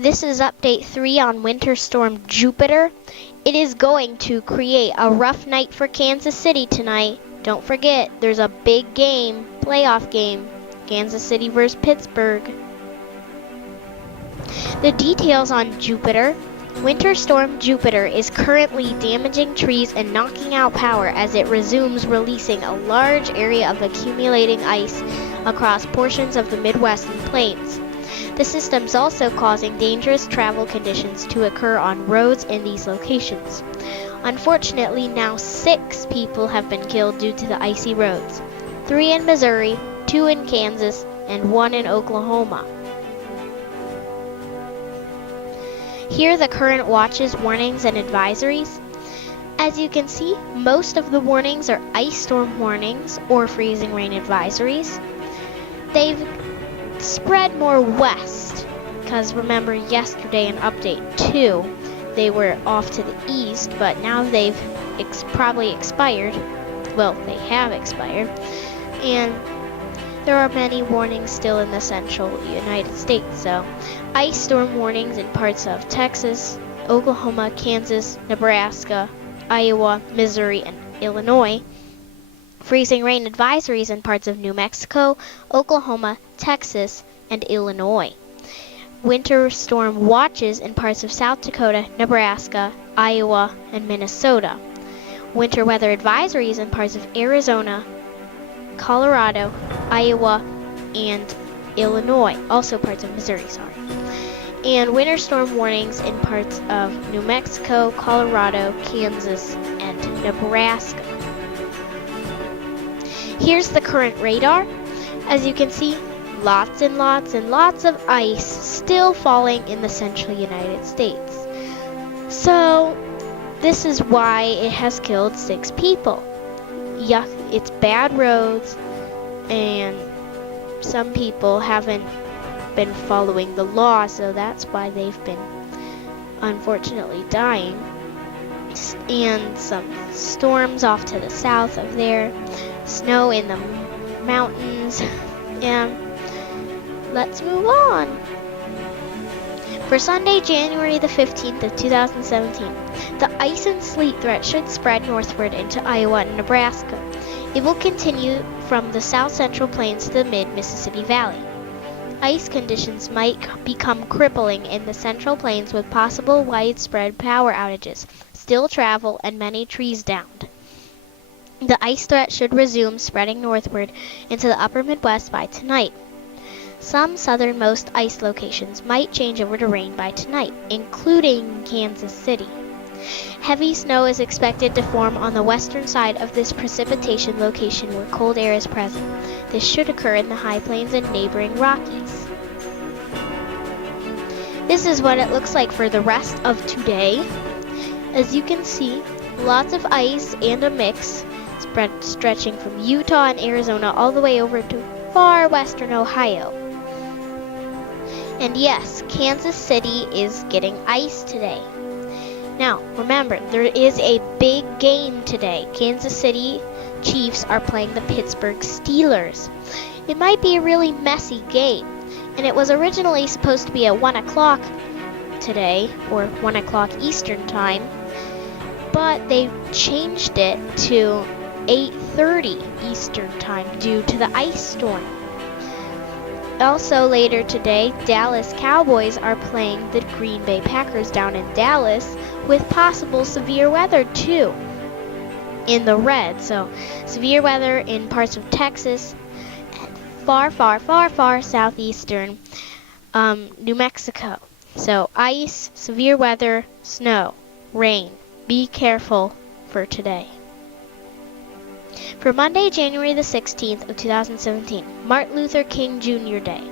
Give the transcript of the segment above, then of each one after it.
This is update 3 on Winter Storm Jupiter. It is going to create a rough night for Kansas City tonight. Don't forget, there's a big game, playoff game, Kansas City versus Pittsburgh. The details on Jupiter. Winter Storm Jupiter is currently damaging trees and knocking out power as it resumes releasing a large area of accumulating ice across portions of the Midwest and Plains. The system's also causing dangerous travel conditions to occur on roads in these locations. Unfortunately, now 6 people have been killed due to the icy roads. 3 in Missouri, 2 in Kansas, and 1 in Oklahoma. Here are the current watches, warnings, and advisories. As you can see, most of the warnings are ice storm warnings or freezing rain advisories. They've spread more west, because remember yesterday in update 2, they were off to the east, but now they've probably expired. Well, they have expired. And there are many warnings still in the central United States. So, ice storm warnings in parts of Texas, Oklahoma, Kansas, Nebraska, Iowa, Missouri, and Illinois. Freezing rain advisories in parts of New Mexico, Oklahoma, Texas, and Illinois. Winter storm watches in parts of South Dakota, Nebraska, Iowa, and Minnesota. Winter weather advisories in parts of Arizona, Colorado, Iowa, and Illinois, also parts of Missouri, and winter storm warnings in parts of New Mexico, Colorado, Kansas, and Nebraska. Here's the current radar. As you can see, lots and lots and lots of ice still falling in the central United States. So, this is why it has killed 6 people. Yuck, it's bad roads, and some people haven't been following the law, so that's why they've been unfortunately dying. And some storms off to the south of there, snow in the mountains, and let's move on. For Sunday, January the 15th of 2017, the ice and sleet threat should spread northward into Iowa and Nebraska. It will continue from the south central plains to the mid-Mississippi Valley. Ice conditions might become crippling in the central plains with possible widespread power outages, still travel, and many trees downed. The ice threat should resume spreading northward into the upper Midwest by tonight. Some southernmost ice locations might change over to rain by tonight, including Kansas City. Heavy snow is expected to form on the western side of this precipitation location where cold air is present. This should occur in the high plains and neighboring Rockies. This is what it looks like for the rest of today. As you can see, lots of ice and a mix stretching from Utah and Arizona all the way over to far western Ohio. And yes, Kansas City is getting ice today. Now, remember, there is a big game today. Kansas City Chiefs are playing the Pittsburgh Steelers. It might be a really messy game, and it was originally supposed to be at 1 o'clock today, or 1 o'clock Eastern time, but they changed it to 8:30 Eastern time due to the ice storm. Also later today, Dallas Cowboys are playing the Green Bay Packers down in Dallas with possible severe weather too in the red. So severe weather in parts of Texas and far southeastern New Mexico. So ice, severe weather, snow, rain. Be careful for today. For Monday, January the 16th of 2017, Martin Luther King Jr. Day.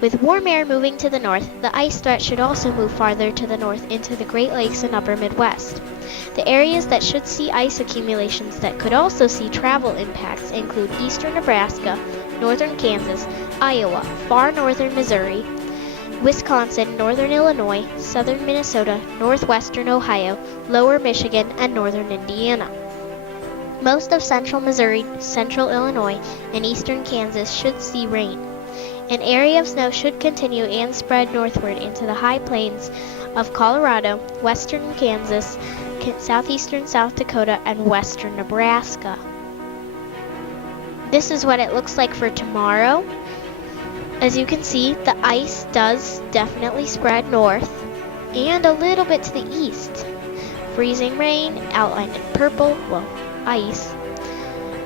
With warm air moving to the north, the ice threat should also move farther to the north into the Great Lakes and upper Midwest. The areas that should see ice accumulations that could also see travel impacts include eastern Nebraska, northern Kansas, Iowa, far northern Missouri, Wisconsin, northern Illinois, southern Minnesota, northwestern Ohio, lower Michigan, and northern Indiana. Most of central Missouri, central Illinois, and eastern Kansas should see rain. An area of snow should continue and spread northward into the high plains of Colorado, western Kansas, southeastern South Dakota, and western Nebraska. This is what it looks like for tomorrow. As you can see, the ice does definitely spread north and a little bit to the east. Freezing rain outlined in purple, well, ice,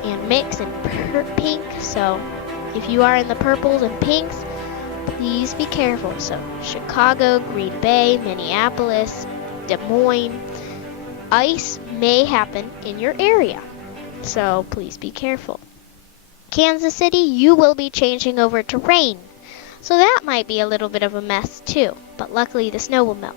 and mix in pink. So if you are in the purples and pinks, please be careful. So Chicago, Green Bay, Minneapolis, Des Moines, ice may happen in your area. So please be careful. Kansas City, you will be changing over to rain. So that might be a little bit of a mess too, but luckily the snow will melt.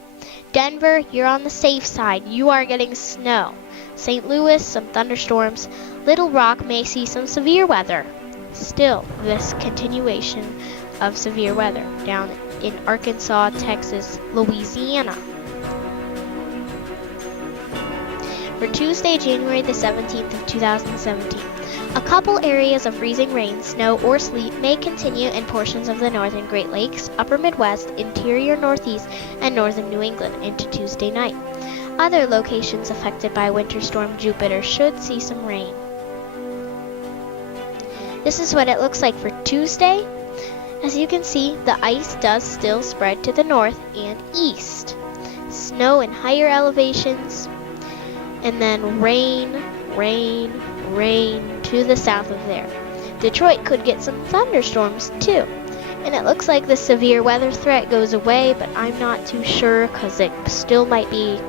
Denver, you're on the safe side. You are getting snow. St. Louis, some thunderstorms. Little Rock may see some severe weather. Still, this continuation of severe weather down in Arkansas, Texas, Louisiana. For Tuesday, January the 17th of 2017. A couple areas of freezing rain, snow, or sleet may continue in portions of the northern Great Lakes, upper Midwest, interior Northeast, and northern New England into Tuesday night. Other locations affected by Winter Storm Jupiter should see some rain. This is what it looks like for Tuesday. As you can see, the ice does still spread to the north and east. Snow in higher elevations, and then rain to the south of there. Detroit could get some thunderstorms too. And it looks like the severe weather threat goes away, but I'm not too sure because it still might be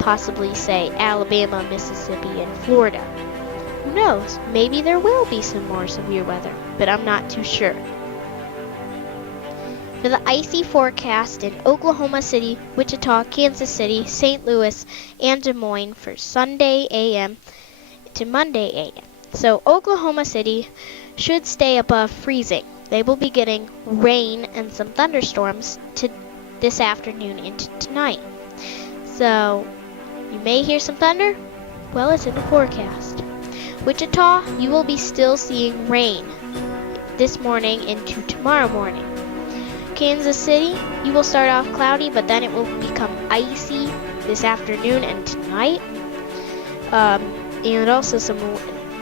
possibly, say, Alabama, Mississippi, and Florida. Who knows? Maybe there will be some more severe weather, but I'm not too sure. For the icy forecast in Oklahoma City, Wichita, Kansas City, St. Louis, and Des Moines for Sunday a.m. to Monday a.m. So Oklahoma City should stay above freezing. They will be getting rain and some thunderstorms this afternoon into tonight. So you may hear some thunder. Well, it's in the forecast. Wichita, you will be still seeing rain this morning into tomorrow morning. Kansas City, you will start off cloudy, but then it will become icy this afternoon and tonight.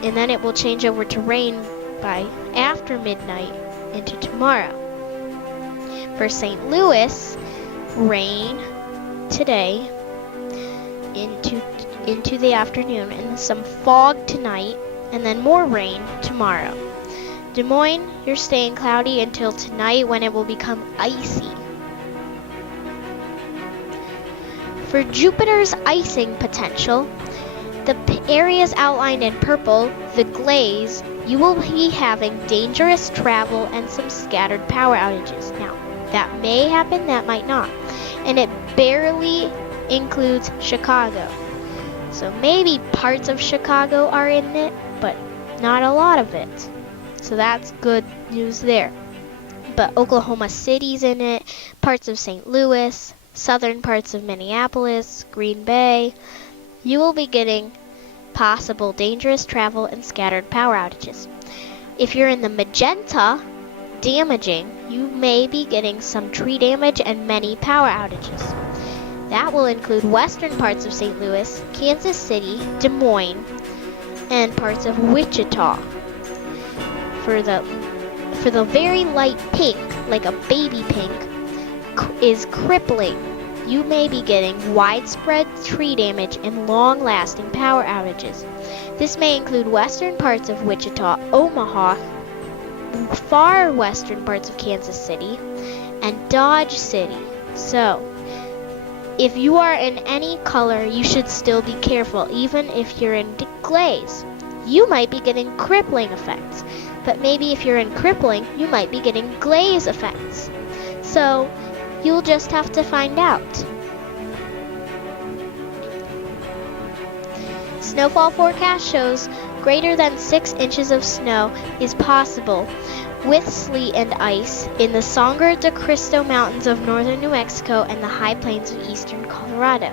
And then it will change over to rain by after midnight into tomorrow. For St. Louis, rain today into the afternoon, and some fog tonight, and then more rain tomorrow. Des Moines, you're staying cloudy until tonight when it will become icy. For Jupiter's icing potential, the areas outlined in purple, the glaze, you will be having dangerous travel and some scattered power outages. Now, that may happen, that might not. And it barely includes Chicago. So maybe parts of Chicago are in it, but not a lot of it. So that's good news there. But Oklahoma City's in it, parts of St. Louis, southern parts of Minneapolis, Green Bay. You will be getting possible dangerous travel and scattered power outages. If you're in the magenta, damaging, you may be getting some tree damage and many power outages. That will include western parts of St. Louis, Kansas City, Des Moines, and parts of Wichita. For the very light pink, like a baby pink, is crippling. You may be getting widespread tree damage and long-lasting power outages. This may include western parts of Wichita, Omaha, far western parts of Kansas City, and Dodge City. So, if you are in any color, you should still be careful, even if you're in glaze. You might be getting crippling effects, but maybe if you're in crippling, you might be getting glaze effects. So, you'll just have to find out. Snowfall forecast shows greater than 6 inches of snow is possible with sleet and ice in the Sangre de Cristo Mountains of northern New Mexico and the high plains of eastern Colorado.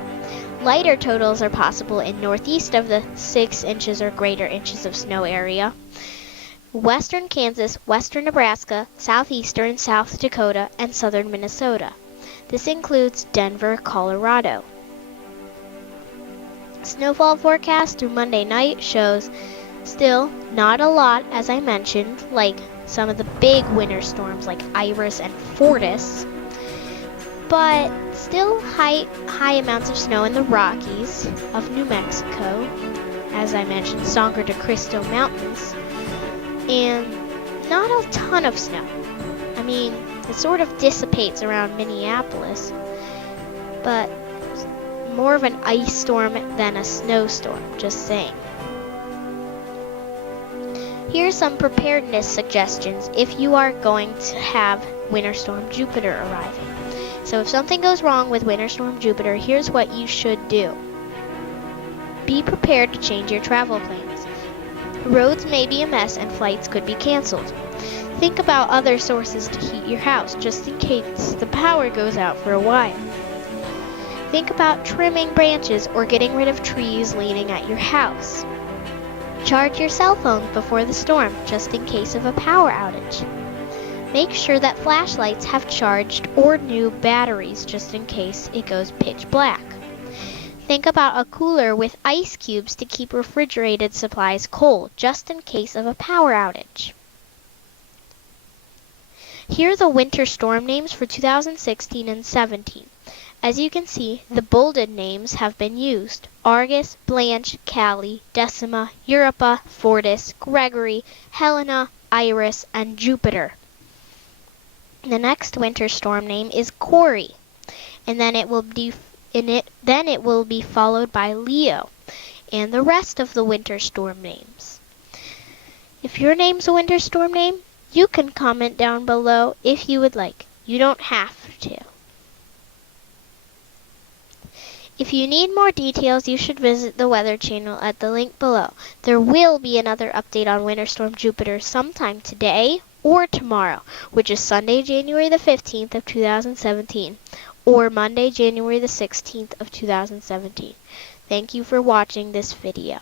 Lighter totals are possible in northeast of the 6 inches or greater inches of snow area. western Kansas, western Nebraska, southeastern South Dakota, and southern Minnesota. This includes Denver, Colorado. Snowfall forecast through Monday night shows still not a lot, as I mentioned, like some of the big winter storms like Iris and Fortis, but still high amounts of snow in the Rockies of New Mexico, as I mentioned, Sangre de Cristo Mountains, and not a ton of snow. I mean, it sort of dissipates around Minneapolis, but more of an ice storm than a snowstorm, just saying. Here are some preparedness suggestions if you are going to have Winter Storm Jupiter arriving. So if something goes wrong with Winter Storm Jupiter, here's what you should do. Be prepared to change your travel plans. Roads may be a mess and flights could be canceled. Think about other sources to heat your house, just in case the power goes out for a while. Think about trimming branches or getting rid of trees leaning at your house. Charge your cell phone before the storm, just in case of a power outage. Make sure that flashlights have charged or new batteries, just in case it goes pitch black. Think about a cooler with ice cubes to keep refrigerated supplies cold, just in case of a power outage. Here are the winter storm names for 2016 and 17. As you can see, the bolded names have been used: Argus, Blanche, Callie, Decima, Europa, Fortis, Gregory, Helena, Iris, and Jupiter. The next winter storm name is Corey, and then it will be followed by Leo, and the rest of the winter storm names. If your name's a winter storm name, you can comment down below if you would like. You don't have to. If you need more details, you should visit the Weather Channel at the link below. There will be another update on Winter Storm Jupiter sometime today or tomorrow, which is Sunday, January the 15th of 2017, or Monday, January the 16th of 2017. Thank you for watching this video.